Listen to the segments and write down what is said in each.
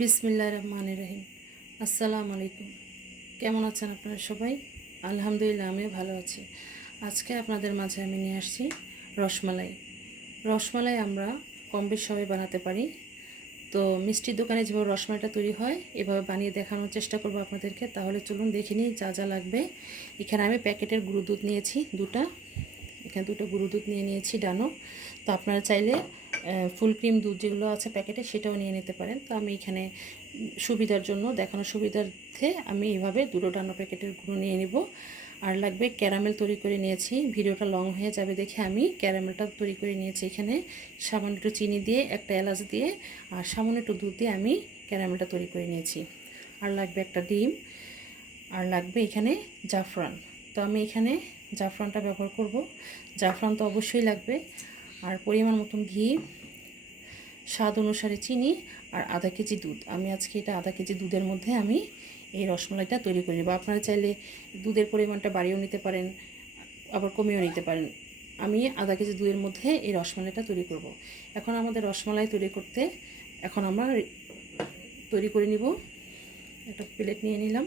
বিসমিল্লাহির রহমানির রহিম। আসসালামু আলাইকুম। কেমন আছেন আপনারা সবাই? আলহামদুলিল্লাহ, আমিও ভালো আছি। আজকে আপনাদের মাঝে আমি নিয়ে আসছি রসমালাই। রসমালাই আমরা কম বেশ সবাই বানাতে পারি। তো মিষ্টির দোকানে যেভাবে রসমালাইটা তৈরি হয় এভাবে বানিয়ে দেখানোর চেষ্টা করব আপনাদেরকে। তাহলে চলুন দেখে নিই যা যা লাগবে। এখানে আমি প্যাকেটের গুঁড়ো দুধ নিয়েছি দুটা। এখানে দুটো গুঁড়ো দুধ নিয়ে নিয়েছি ডানো। তো আপনারা চাইলে ফুল ক্রিম দুধ যেগুলো আছে প্যাকেটে সেটাও নিয়ে নিতে পারেন। তো আমি এখানে সুবিধার জন্য দেখানোর সুবিধার্থে আমি এইভাবে দুটো ডানো প্যাকেটের গুঁড়ো নিয়ে নিব। আর লাগবে ক্যারামেল তৈরি করে নিয়েছি। ভিডিওটা লং হয়ে যাবে দেখে আমি ক্যারামেলটা তৈরি করে নিয়েছি। এখানে সামান্য একটু চিনি দিয়ে, একটা এলাচ দিয়ে আর সামান্য একটু দুধ দিয়ে আমি ক্যারামেলটা তৈরি করে নিয়েছি। আর লাগবে একটা ডিম, আর লাগবে এখানে জাফরান। তো আমি এখানে জাফরানটা ব্যবহার করব। জাফরান তো অবশ্যই লাগবে। আর পরিমাণ মতন ঘি, স্বাদ অনুসারে চিনি আর আধা কেজি দুধ। আমি আজকে এটা আধা কেজি দুধের মধ্যে আমি এই রসমালাইটা তৈরি করে নেব। আপনারা চাইলে দুধের পরিমাণটা বাড়িয়েও নিতে পারেন, আবার কমিয়েও নিতে পারেন। আমি আধা কেজি দুধের মধ্যে এই রসমালাইটা তৈরি করব। এখন আমাদের রসমালাই তৈরি করতে এখন আমরা তৈরি করে নিব। একটা প্লেট নিয়ে নিলাম।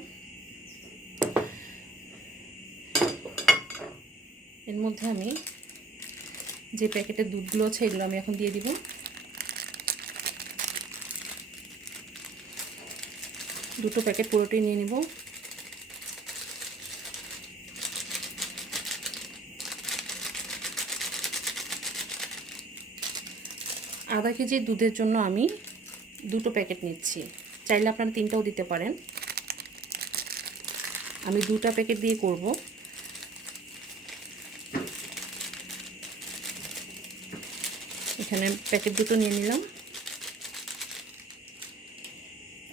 এর মধ্যে আমি যে প্যাকেটের দুধগুলো আছে এগুলো আমি এখন দিয়ে দিব। দুটো প্যাকেট পুরোটাই নিয়ে নিব। আধা কেজি দুধের জন্য আমি দুটো প্যাকেট নিচ্ছি। চাইলে আপনারা তিনটাও দিতে পারেন। আমি দুটো প্যাকেট দিয়ে করব। এখানে প্যাকেট দুটো নিয়ে নিলাম।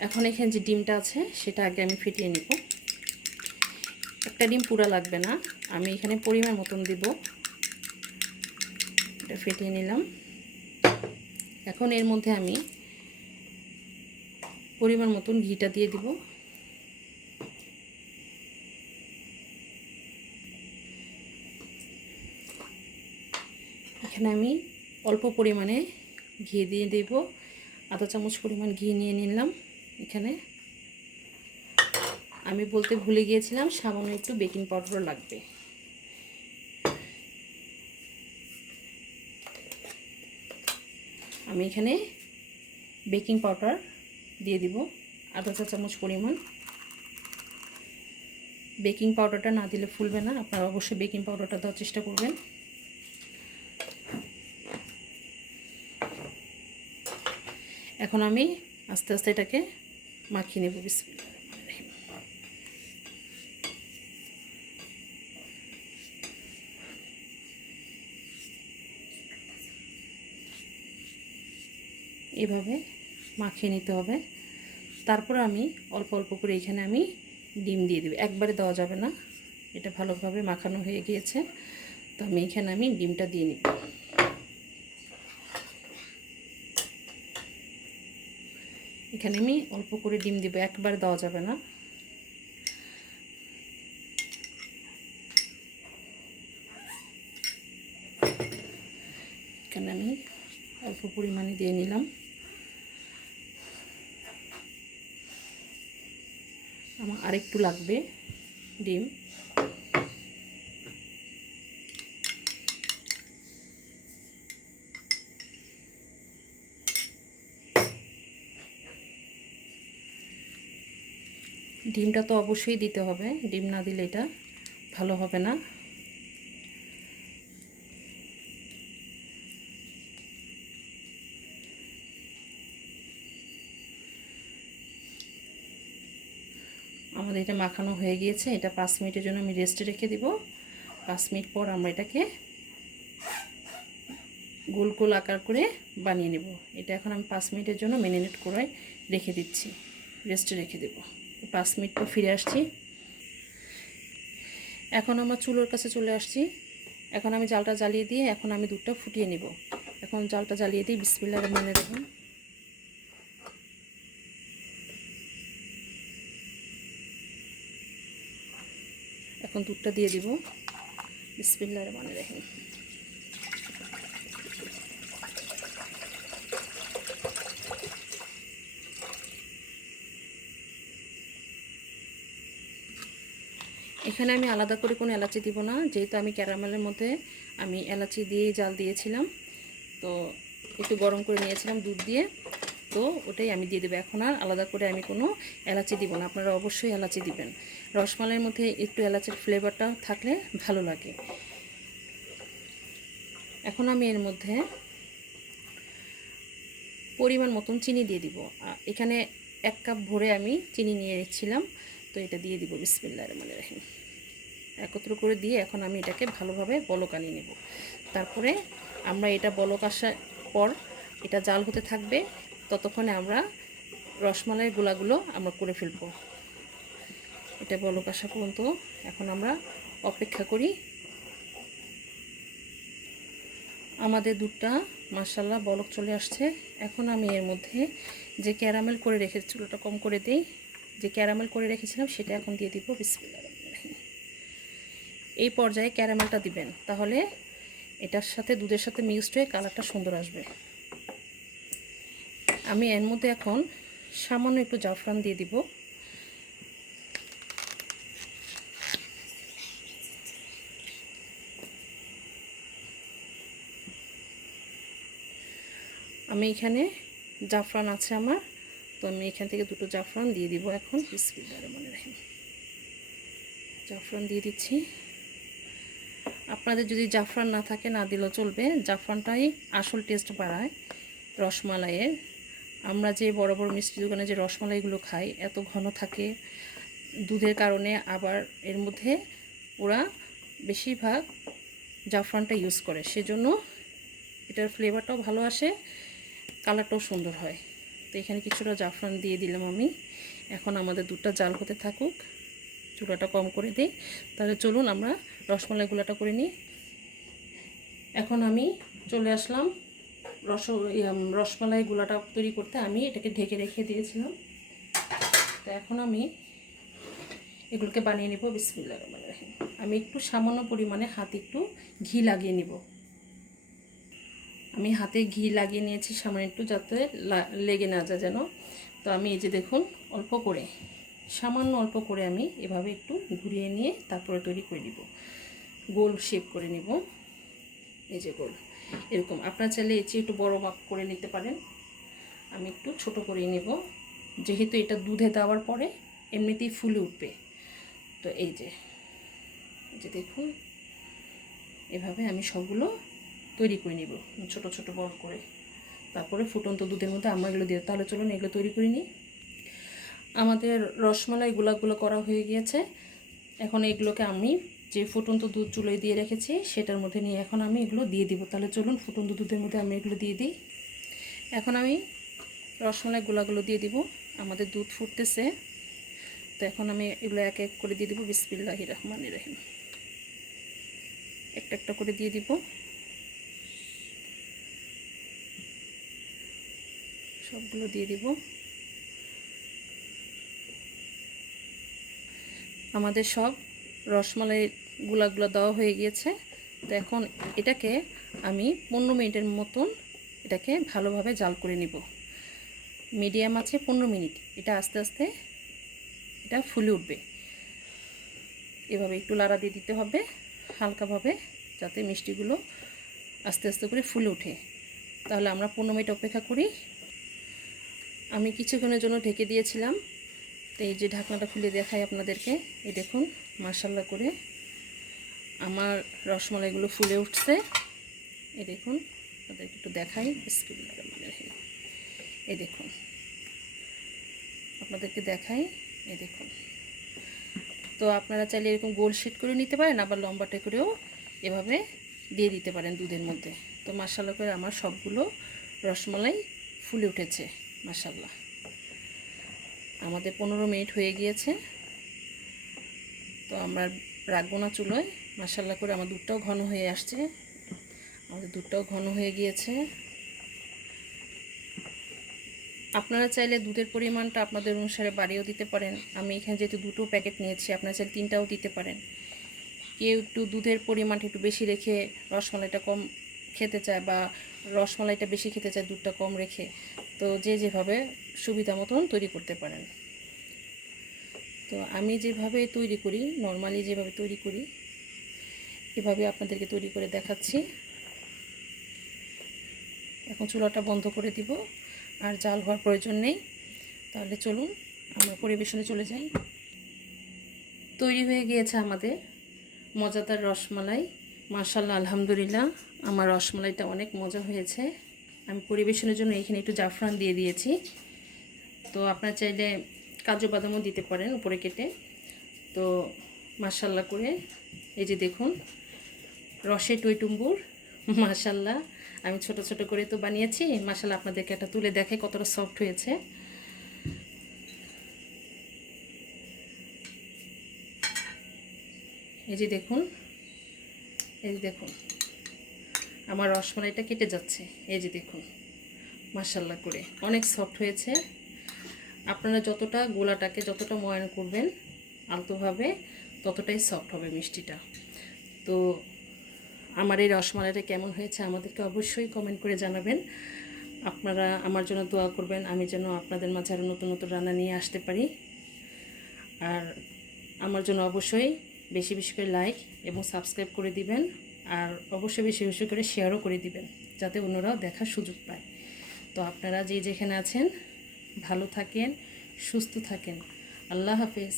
এখন এখানে যে ডিমটা আছে সেটা আগে আমি ফেটিয়ে নিব। একটা ডিম পুরা লাগবে না, আমি এখানে পরিমাণ মতন দিব। এটা ফেটিয়ে নিলাম। এখন এর মধ্যে আমি পরিমাণ মতন ঘিটা দিয়ে দিব। এখানে আমি অল্প পরিমাণে ঘি দিয়ে দেব। আধা চামচ পরিমাণ ঘি নিয়ে নিলাম। এখানে আমি বলতে ভুলে গিয়েছিলাম সামান্য একটু বেকিং পাউডার লাগবে। আমি এখানে বেকিং পাউডার দিয়ে দিব আধা চা চামচ পরিমাণ। বেকিং পাউডারটা না দিলে ফুলবে না, আপনারা অবশ্যই বেকিং পাউডারটা দেওয়ার চেষ্টা করবেন। এখন আমি আস্তে আস্তে এটাকে মাখিয়ে নেব। বিসমিল্লাহির রহমানির রহিম। এভাবে মাখিয়ে নিতে হবে। তারপর আমি অল্প অল্প করে এখানে আমি ডিম দিয়ে দেব। একবারে দেওয়া যাবে না, এটা ভালোভাবে মাখানো হয়ে গিয়েছে। তো আমি এখানে ডিমটা দিয়ে নিব। এখানে আমি অল্প করে ডিম দিব, একবারে দেওয়া যাবে না। এখানে আমি অল্প পরিমাণে দিয়ে নিলাম। আমার আরেকটু লাগবে ডিম। ডিমটা তো অবশ্যই দিতে হবে, ডিম না দিলে এটা ভালো হবে না। আমাদের এটা মাখানো হয়ে গিয়েছে। এটা 5 মিনিটের জন্য আমি রেস্টে রেখে দিব। 5 মিনিট পর আমরা এটাকে গোল গোল আকার করে বানিয়ে নেব। এটা এখন আমি 5 মিনিটের জন্য ম্যারিনেট করে রেখে দিচ্ছি, রেস্টে রেখে দেব। 5 মিনিট পর ফিরে আসছি। এখন আমরা চুলোর কাছে চলে আসছি। এখন আমি জালটা জ্বালিয়ে দিয়ে এখন আমি দুধটা ফুটিয়ে নেব। এখন জালটা জ্বালিয়ে দিই। বিসমিল্লাহির রহমানির রহিম। এখন দুধটা দিয়ে দিব। বিসমিল্লাহির রহমানির রহিম। এখানে আমি আলাদা করে কোনো এলাচি দিব না, যেহেতু আমি ক্যারামেলের মধ্যে আমি এলাচি দিয়ে জাল দিয়েছিলাম। তো একটু গরম করে নিয়েছিলাম দুধ দিয়ে, তো ওটাই আমি দিয়ে দেবো। এখন আর আলাদা করে আমি কোনো এলাচি দিব না। আপনারা অবশ্যই এলাচি দিবেন। রসমালাইয়ের মধ্যে একটু এলাচির ফ্লেভারটা থাকলে ভালো লাগে। এখন আমি এর মধ্যে পরিমাণ মতন চিনি দিয়ে দিব। এখানে 1 কাপ ভরে আমি চিনি নিয়ে এসেছিলাম, তো এটা দিয়ে দিব। বিসমিল্লাহির রহমানির রহিম। একত্র করে দিয়ে এখন আমি এটাকে ভালোভাবে বলক আনিয়ে নেব। তারপরে আমরা এটা বলক আসার পর এটা জাল হতে থাকবে, ততক্ষণে আমরা রসমালাইয়ের গুলাগুলো আমরা করে ফেলব। এটা বলক আসা পর্যন্ত এখন আমরা অপেক্ষা করি। আমাদের দুধটা মাশাআল্লাহ বলক চলে আসছে। এখন আমি এর মধ্যে যে ক্যারামেল করে রেখেছি, চুলাটা কম করে দেই, যে ক্যারামেল করে রেখেছিলাম সেটা এখন দিয়ে দিব। বিসমিল্লাহির রহমানির রহিম। এই পর্যায়ে ক্যারামেলটা দিবেন, তাহলে এটার সাথে দুধের সাথে মিক্সড হয়ে কালারটা সুন্দর আসবে। আমি এর মধ্যে এখন সামান্য একটু জাফরান দিয়ে দিব। আমি এখানে জাফরান আছে আমার, তো আমি এখান থেকে 2টো জাফরান দিয়ে দিব এখন। বিসমিল্লাহির রহমানির রহিম। জাফরান দিয়ে দিচ্ছি। আপনাদের যদি জাফরান না থাকে না দিলেও চলবে, জাফরানটাই আসল টেস্ট বাড়ায় রসমালাইয়ের। আমরা যে বড় বড় মিষ্টি দোকানে যে রসমালাইগুলো খাই এত ঘন থাকে দুধের কারণে, আবার এর মধ্যে ওরা বেশিরভাগ জাফরানটা ইউজ করে, সেজন্য এটার ফ্লেভারটাও ভালো আসে, কালারটাও সুন্দর হয়। তো এখানে কিছুটা জাফরান দিয়ে দিলাম আমি। এখন আমাদের দুধটা জাল হতে থাকুক, চুলাটা কম করে দিই। তাহলে চলুন আমরা রসমালাইগুলোটা করে নিই। এখন আমি চলে আসলাম রসমালাই গুলাটা তৈরি করতে। আমি এটাকে ঢেকে রেখে দিয়েছিলাম, তো এখন আমি এগুলোকে বানিয়ে নেব। বিসমিল্লাহির রহমানির রহিম। আমি একটু সামান্য পরিমাণে হাতে একটু ঘি লাগিয়ে নিব। আমি হাতে ঘি লাগিয়ে নিয়েছি সামান্য একটু, যাতে লেগে না যায় যেন। তো আমি এই যে দেখুন অল্প করে, সামান্য অল্প করে আমি এভাবে একটু ঘুরিয়ে নিয়ে তারপরে তৈরি করে নিব। গোল শেপ করে নিব, এই যে গোল এরকম। আপনারা চাইলে এর চেয়ে একটু বড় মাপ করে নিতে পারেন, আমি একটু ছোট করে নেব, যেহেতু এটা দুধে দেওয়ার পরে এমনিতেই ফুলে উঠবে। তো এই যে দেখুন এভাবে আমি সবগুলো তৈরি করে নিব ছোট ছোট বড় করে। তারপরে ফুটন্ত দুধের মধ্যে আমরা এগুলো দিয়ে, তাহলে চলুন এগুলো তৈরি করে নিই। আমাদের রসমালাই গুলাগুলো করা হয়ে গিয়েছে। এখন এগুলোকে আমি যে ফুটন্ত দুধ চুলোয় দিয়ে রেখেছি সেটার মধ্যে নিয়ে এখন আমি এগুলো দিয়ে দিব। তাহলে চলুন ফুটন্ত দুধের মধ্যে আমি এগুলো দিয়ে দিই। এখন আমি রসমালাই গুলাগুলো দিয়ে দিব। আমাদের দুধ ফুটতেছে, তো এখন আমি এগুলো এক এক করে দিয়ে দিব। বিসমিল্লাহির রহমানির রহিম। একটা একটা করে দিয়ে দিব, সবগুলো দিয়ে দিব। আমাদের সব রসমালাই গুলাগুলো দেওয়া হয়ে গিয়েছে। তো এখন এটাকে আমি 15 মিনিটের মতন এটাকে ভালোভাবে জাল করে নিব। মিডিয়াম আছে 15 মিনিট, এটা আস্তে আস্তে এটা ফুলে উঠবে। এভাবে একটু লাড়া দিয়ে দিতে হবে হালকাভাবে, যাতে মিষ্টিগুলো আস্তে আস্তে করে ফুলে ওঠে। তাহলে আমরা 15 মিনিট অপেক্ষা করি। আমি কিছুক্ষণের জন্য ঢেকে দিয়েছিলাম, তো এই যে ঢাকনাটা খুলে দেখাই আপনাদেরকে। এই দেখুন মাশাআল্লাহ করে আমার রসমালাইগুলো ফুলে উঠছে। এই দেখুন আপনাদেরকে একটু দেখাই। বিসমিল্লাহির রহমানির রহিম। এই দেখুন আপনাদেরকে দেখাই, এই দেখুন। তো আপনারা চাইলে এরকম গোল শেড করে নিতে পারেন, আবার লম্বাটে করেও এভাবে দিয়ে দিতে পারেন দুধের মধ্যে। তো মাশাআল্লাহ করে আমার সবগুলো রসমালাই ফুলে উঠেছে মাশাআল্লাহ। আমাদের 15 মিনিট হয়ে গিয়েছে, তো আমরা রাখবো না চুলোয়। মাশাআল্লাহ করে আমার দুধটাও ঘন হয়ে আসছে, আমাদের দুধটাও ঘন হয়ে গিয়েছে। আপনারা চাইলে দুধের পরিমাণটা আপনাদের অনুসারে বাড়িয়েও দিতে পারেন। আমি এখানে যেহেতু 2টো প্যাকেট নিয়েছি, আপনারা চাইলে 3টাও দিতে পারেন। কেউ একটু দুধের পরিমাণটা একটু বেশি রেখে রসমালাইটা কম খেতে চায়, বা রসমালাইটা বেশি খেতে চায় দুধটা কম রেখে, তো যে যেভাবে সুবিধা মতন তৈরি করতে পারেন। তো তো আমি যেভাবে তৈরি করি, নর্মালি যেভাবে তৈরি করি, এভাবে আপনাদেরকে তৈরি করে দেখাচ্ছি। এখন চুলাটা বন্ধ করে দিব, আর জাল হওয়ার প্রয়োজন নেই। তাহলে চলুন আমরা পরিবেশনে চলে যাই। তৈরি হয়ে গিয়েছে আমাদের মজাদার রসমালাই। মাশাআল্লাহ, আলহামদুলিল্লাহ, আমার রসমালাইটা অনেক মজা হয়েছে। আমি পরিবেশনের জন্য এখানে একটু জাফরান দিয়ে দিয়েছি। তো আপনারা চাইলে কাজু বাদামও দিতে পারেন উপরে কেটে। তো মাশাআল্লাহ করে এই যে দেখুন, রসে টইটুম্বুর। মাশাআল্লাহ, আমি ছোট ছোট করে তো বানিয়েছি। মাশাআল্লাহ, আপনাদেরকে একটা তুলে দেখাই কতটা সফট হয়েছে। এই যে দেখুন, এই যে দেখুন, আমার রসমালাইটা কেটে যাচ্ছে। এই যে দেখুন, মাশাআল্লাহ করে অনেক সফট হয়েছে। আপনারা যতটা গোলাটাকে যতটা ময়ান করবেন আলতোভাবে, ততটাই সফট হবে মিষ্টিটা। তো আমার এই রসমালাইটা কেমন হয়েছে আমাদেরকে অবশ্যই কমেন্ট করে জানাবেন। আপনারা আমার জন্য দোয়া করবেন, আমি যেন আপনাদের মাঝে আরও নতুন নতুন রান্না নিয়ে আসতে পারি। আর আমার জন্য অবশ্যই বেশি বেশি করে লাইক এবং সাবস্ক্রাইব করে দিবেন। আর অবশ্যই বেশি বেশি করে শেয়ারও করে দিবেন, যাতে অন্যরাও দেখার সুযোগ পায়। তো আপনারা যে যেখানে আছেন ভালো থাকেন, সুস্থ থাকেন। আল্লাহ হাফেজ।